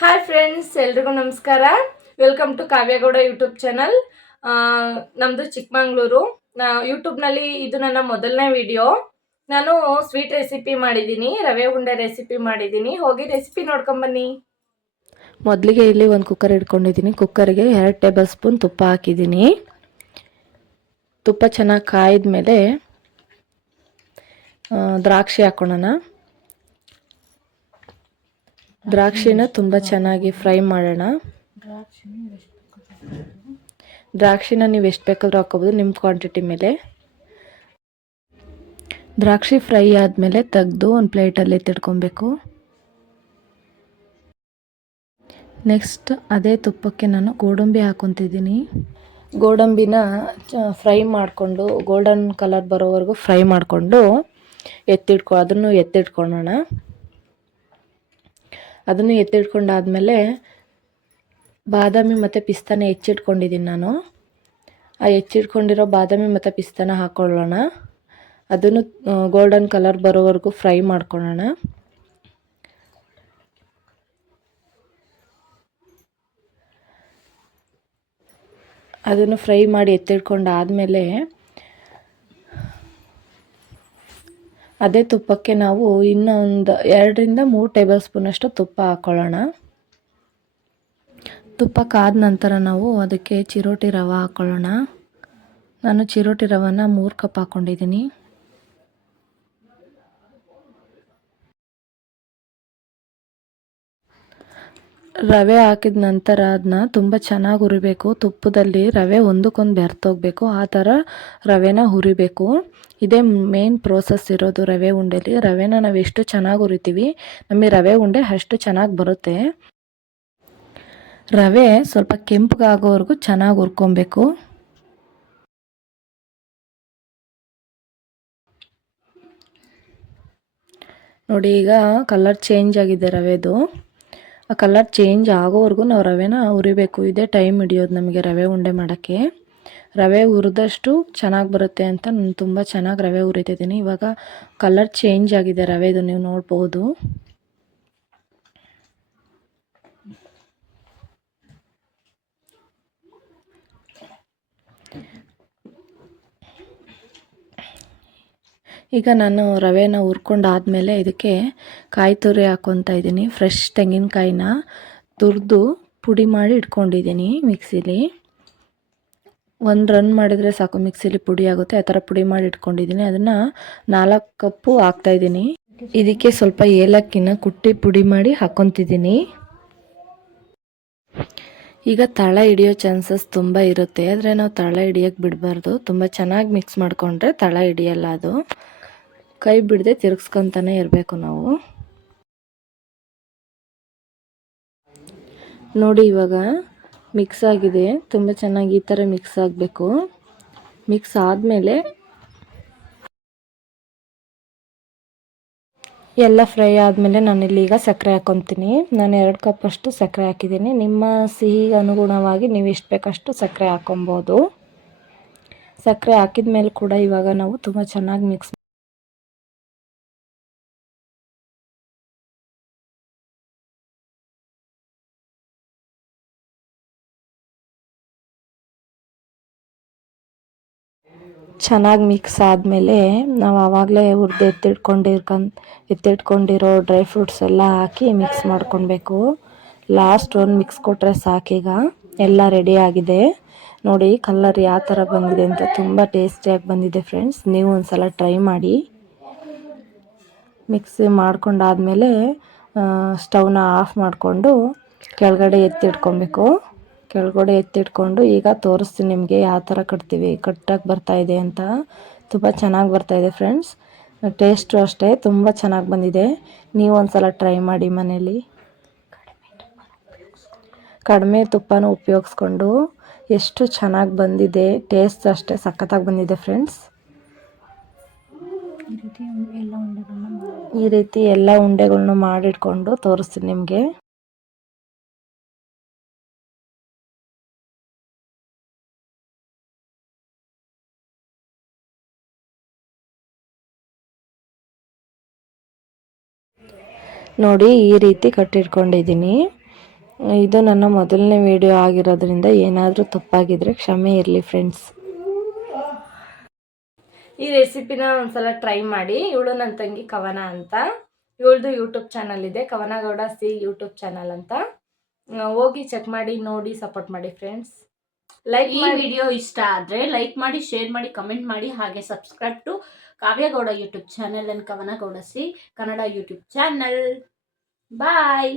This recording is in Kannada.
ಹಾಯ್ ಫ್ರೆಂಡ್ಸ್, ಎಲ್ರಿಗೂ ನಮಸ್ಕಾರ. Welcome to Kavya Gowda YouTube channel. ನಮ್ಮದು ಚಿಕ್ಕಮಂಗ್ಳೂರು. ಯೂಟ್ಯೂಬ್ನಲ್ಲಿ ಇದು ನನ್ನ ಮೊದಲನೇ ವಿಡಿಯೋ. ನಾನು ಸ್ವೀಟ್ ರೆಸಿಪಿ ಮಾಡಿದ್ದೀನಿ, ರವೆ ಉಂಡೆ ರೆಸಿಪಿ ಮಾಡಿದ್ದೀನಿ. ಹೋಗಿ ರೆಸಿಪಿ ನೋಡ್ಕೊಂಬನ್ನಿ. ಮೊದಲಿಗೆ ಇಲ್ಲಿ ಒಂದು ಕುಕ್ಕರ್ ಇಟ್ಕೊಂಡಿದ್ದೀನಿ. ಕುಕ್ಕರಿಗೆ 2 ಟೇಬಲ್ ಸ್ಪೂನ್ ತುಪ್ಪ ಹಾಕಿದ್ದೀನಿ. ತುಪ್ಪ ಚೆನ್ನಾಗಿ ಕಾಯ್ದ ಮೇಲೆ ದ್ರಾಕ್ಷಿ ಹಾಕೋಣ. ದ್ರಾಕ್ಷಿನ ತುಂಬ ಚೆನ್ನಾಗಿ ಫ್ರೈ ಮಾಡೋಣ. ದ್ರಾಕ್ಷಿನ ನೀವು ಎಷ್ಟು ಬೇಕಾದ್ರೂ ಹಾಕೋಬೋದು ನಿಮ್ಮ ಕ್ವಾಂಟಿಟಿ ಮೇಲೆ. ದ್ರಾಕ್ಷಿ ಫ್ರೈ ಆದಮೇಲೆ ತೆಗೆದು ಒಂದು ಪ್ಲೇಟಲ್ಲಿ ಎತ್ತಿಟ್ಕೊಬೇಕು. ನೆಕ್ಸ್ಟ್ ಅದೇ ತುಪ್ಪಕ್ಕೆ ನಾನು ಗೋಡಂಬಿ ಹಾಕ್ಕೊತಿದ್ದೀನಿ. ಗೋಡಂಬಿನ ಫ್ರೈ ಮಾಡಿಕೊಂಡು ಗೋಲ್ಡನ್ ಕಲರ್ ಬರೋವರೆಗೂ ಫ್ರೈ ಮಾಡಿಕೊಂಡು ಅದನ್ನು ಎತ್ತಿಟ್ಕೊಳ್ಳೋಣ. ಅದನ್ನು ಎತ್ತಿಟ್ಕೊಂಡಾದಮೇಲೆ ಬಾದಾಮಿ ಮತ್ತು ಪಿಸ್ತಾನ ಹೆಚ್ಚಿಟ್ಕೊಂಡಿದ್ದೀನಿ ನಾನು. ಆ ಹೆಚ್ಚಿಟ್ಕೊಂಡಿರೋ ಬಾದಾಮಿ ಮತ್ತು ಪಿಸ್ತಾನ ಹಾಕ್ಕೊಳ್ಳೋಣ. ಅದನ್ನು ಗೋಲ್ಡನ್ ಕಲರ್ ಬರೋವರೆಗೂ ಫ್ರೈ ಮಾಡ್ಕೊಳ್ಳೋಣ. ಅದನ್ನು ಫ್ರೈ ಮಾಡಿ ಎತ್ತಿಟ್ಕೊಂಡಾದಮೇಲೆ ಅದೇ ತುಪ್ಪಕ್ಕೆ ನಾವು ಇನ್ನೊಂದು 2ರಿಂದ 3 ಟೇಬಲ್ ಸ್ಪೂನಷ್ಟು ತುಪ್ಪ ಹಾಕ್ಕೊಳ್ಳೋಣ. ತುಪ್ಪ ಕಾದ ನಂತರ ನಾವು ಅದಕ್ಕೆ ಚಿರೋಟಿ ರವೆ ಹಾಕ್ಕೊಳ್ಳೋಣ. ನಾನು ಚಿರೋಟಿ ರವೆನ 3 ಕಪ್ ಹಾಕ್ಕೊಂಡಿದ್ದೀನಿ. ರವೆ ಹಾಕಿದ ನಂತರ ಅದನ್ನ ತುಂಬ ಚೆನ್ನಾಗಿ ಹುರಿಬೇಕು. ತುಪ್ಪದಲ್ಲಿ ರವೆ ಒಂದಕ್ಕೊಂದು ಬೆರ್ತೋಗ್ಬೇಕು, ಆ ಥರ ರವೆನ ಹುರಿಬೇಕು. ಇದೇ ಮೇನ್ ಪ್ರೋಸೆಸ್ ಇರೋದು ರವೆ ಉಂಡೆಲಿ. ರವೆನ ನಾವು ಎಷ್ಟು ಚೆನ್ನಾಗಿ ಹುರಿತೀವಿ ನಮಗೆ ರವೆ ಉಂಡೆ ಅಷ್ಟು ಚೆನ್ನಾಗಿ ಬರುತ್ತೆ. ರವೆ ಸ್ವಲ್ಪ ಕೆಂಪಗಾಗೋವರೆಗೂ ಚೆನ್ನಾಗಿ ಹುರ್ಕೊಬೇಕು. ನೋಡಿ, ಈಗ ಕಲರ್ ಚೇಂಜ್ ಆಗಿದೆ ರವೆದು. ಆ ಕಲರ್ ಚೇಂಜ್ ಆಗೋವರೆಗೂ ನಾವು ರವೆನ ಹುರಿಬೇಕು. ಇದೇ ಟೈಮ್ ಹಿಡಿಯೋದು ನಮಗೆ ರವೆ ಉಂಡೆ ಮಾಡೋಕ್ಕೆ. ರವೆ ಹುರಿದಷ್ಟು ಚೆನ್ನಾಗಿ ಬರುತ್ತೆ ಅಂತ ನಾನು ತುಂಬ ಚೆನ್ನಾಗಿ ರವೆ ಹುರಿತಿದ್ದೀನಿ. ಇವಾಗ ಕಲರ್ ಚೇಂಜ್ ಆಗಿದೆ ರವೆದು, ನೀವು ನೋಡ್ಬೋದು. ಈಗ ನಾನು ರವೆನ ಹುರ್ಕೊಂಡಾದ್ಮೇಲೆ ಇದಕ್ಕೆ ಕಾಯಿ ತುರಿ ಹಾಕ್ಕೊತಾ ಇದ್ದೀನಿ. ಫ್ರೆಶ್ ತೆಂಗಿನಕಾಯಿನ ತುರಿದು ಪುಡಿ ಮಾಡಿ ಇಟ್ಕೊಂಡಿದ್ದೀನಿ ಮಿಕ್ಸಿಲಿ. 1 ರನ್ ಮಾಡಿದರೆ ಸಾಕು, ಮಿಕ್ಸಿಲಿ ಪುಡಿ ಆಗುತ್ತೆ. ಆ ಥರ ಪುಡಿ ಮಾಡಿ ಇಟ್ಕೊಂಡಿದ್ದೀನಿ. ಅದನ್ನು 4 ಕಪ್ಪು ಹಾಕ್ತಾಯಿದ್ದೀನಿ. ಇದಕ್ಕೆ ಸ್ವಲ್ಪ ಏಲಕ್ಕಿನ ಕುಟ್ಟಿ ಪುಡಿ ಮಾಡಿ ಹಾಕ್ಕೊತಿದ್ದೀನಿ. ಈಗ ತಳ ಹಿಡಿಯೋ ಚಾನ್ಸಸ್ ತುಂಬ ಇರುತ್ತೆ, ಆದರೆ ನಾವು ತಳ ಹಿಡಿಯೋಕ್ಕೆ ಬಿಡಬಾರ್ದು. ತುಂಬ ಚೆನ್ನಾಗಿ ಮಿಕ್ಸ್ ಮಾಡಿಕೊಂಡ್ರೆ ತಳ ಹಿಡಿಯಲ್ಲ. ಅದು ಕೈ ಬಿಡದೆ ತಿರುಗಿಸ್ಕೊತಾನೆ ಇರಬೇಕು ನಾವು. ನೋಡಿ, ಇವಾಗ ಮಿಕ್ಸ್ ಆಗಿದೆ. ತುಂಬ ಚೆನ್ನಾಗಿ ಈ ಥರ ಮಿಕ್ಸ್ ಆಗಬೇಕು. ಮಿಕ್ಸ್ ಆದಮೇಲೆ ಎಲ್ಲ ಫ್ರೈ ಆದಮೇಲೆ ನಾನಿಲ್ಲಿ ಈಗ ಸಕ್ಕರೆ ಹಾಕ್ಕೊತೀನಿ. ನಾನು 2 ಕಪ್ಪಷ್ಟು ಸಕ್ಕರೆ ಹಾಕಿದ್ದೀನಿ. ನಿಮ್ಮ ಸಿಹಿಗೆ ಅನುಗುಣವಾಗಿ ನೀವು ಎಷ್ಟು ಬೇಕಷ್ಟು ಸಕ್ಕರೆ ಹಾಕ್ಕೊಬೋದು. ಸಕ್ಕರೆ ಹಾಕಿದ ಮೇಲೆ ಕೂಡ ಇವಾಗ ನಾವು ತುಂಬ ಚೆನ್ನಾಗಿ ಮಿಕ್ಸ್ ಚೆನ್ನಾಗಿ ಮಿಕ್ಸ್ ಆದಮೇಲೆ ನಾವು ಆವಾಗಲೇ ಹುರಿದು ಎತ್ತಿಟ್ಕೊಂಡಿರೋ ಡ್ರೈ ಫ್ರೂಟ್ಸ್ ಎಲ್ಲ ಹಾಕಿ ಮಿಕ್ಸ್ ಮಾಡ್ಕೊಳ್ಬೇಕು. ಲಾಸ್ಟ್ ಒಂದು ಮಿಕ್ಸ್ ಕೊಟ್ಟರೆ ಸಾಕೀಗ ಎಲ್ಲ ರೆಡಿ ಆಗಿದೆ. ನೋಡಿ ಕಲರ್ ಯಾವ ಥರ ಬಂದಿದೆ ಅಂತ, ತುಂಬ ಟೇಸ್ಟಿಯಾಗಿ ಬಂದಿದೆ ಫ್ರೆಂಡ್ಸ್. ನೀವು ಒಂದ್ಸಲ ಟ್ರೈ ಮಾಡಿ. ಮಿಕ್ಸ್ ಮಾಡ್ಕೊಂಡಾದ್ಮೇಲೆ ಸ್ಟವ್ನ ಆಫ್ ಮಾಡಿಕೊಂಡು ಕೆಳಗಡೆ ಎತ್ತಿಟ್ಕೊಬೇಕು. ಕೆಳಗಡೆ ಎತ್ತಿಟ್ಕೊಂಡು ಈಗ ತೋರಿಸ್ತೀನಿ ನಿಮಗೆ ಯಾವ ಥರ ಕಟ್ಟಾಗಿ ಬರ್ತಾಯಿದೆ ಅಂತ. ತುಂಬ ಚೆನ್ನಾಗಿ ಬರ್ತಾಯಿದೆ ಫ್ರೆಂಡ್ಸ್. ಟೇಸ್ಟು ಅಷ್ಟೇ ತುಂಬ ಚೆನ್ನಾಗಿ ಬಂದಿದೆ. ನೀವು ಒಂದ್ಸಲ ಟ್ರೈ ಮಾಡಿ ಮನೇಲಿ. ಕಡಿಮೆ ತುಪ್ಪನ ಉಪಯೋಗಿಸ್ಕೊಂಡು ಎಷ್ಟು ಚೆನ್ನಾಗಿ ಬಂದಿದೆ. ಟೇಸ್ಟ್ ಅಷ್ಟೇ ಸಖತ್ತಾಗಿ ಬಂದಿದೆ ಫ್ರೆಂಡ್ಸ್. ಈ ರೀತಿ ಎಲ್ಲ ಉಂಡೆಗಳನ್ನ ಮಾಡಿಟ್ಕೊಂಡು ತೋರಿಸ್ತೀನಿ ನಿಮಗೆ. ನೋಡಿ, ಈ ರೀತಿ ಕಟ್ಟಿಟ್ಕೊಂಡಿದ್ದೀನಿ. ಇದು ನನ್ನ ಮೊದಲನೇ ವಿಡಿಯೋ ಆಗಿರೋದ್ರಿಂದ ಏನಾದರೂ ತಪ್ಪಾಗಿದ್ರೆ ಕ್ಷಮೆ ಇರಲಿ ಫ್ರೆಂಡ್ಸ್. ಈ ರೆಸಿಪಿನ ಒಂದ್ಸಲ ಟ್ರೈ ಮಾಡಿ. ಇವಳು ನನ್ನ ತಂಗಿ ಕವನ ಅಂತ, ಇವಳದು ಯೂಟ್ಯೂಬ್ ಚಾನಲ್ ಇದೆ, ಕವನಗೌಡ ಸಿ ಯೂಟ್ಯೂಬ್ ಚಾನಲ್ ಅಂತ. ಹೋಗಿ ಚೆಕ್ ಮಾಡಿ, ನೋಡಿ, ಸಪೋರ್ಟ್ ಮಾಡಿ ಫ್ರೆಂಡ್ಸ್. ಈ ವಿಡಿಯೋ ಇಷ್ಟ ಆದರೆ ಲೈಕ್ ಮಾಡಿ, ಶೇರ್ ಮಾಡಿ, ಕಮೆಂಟ್ ಮಾಡಿ. ಹಾಗೆ subscribe to Kavya Gowda YouTube channel and Kavana Gowda ಸಿ ಕನ್ನಡ ಯೂಟ್ಯೂಬ್ ಚಾನಲ್. ಬಾಯ್.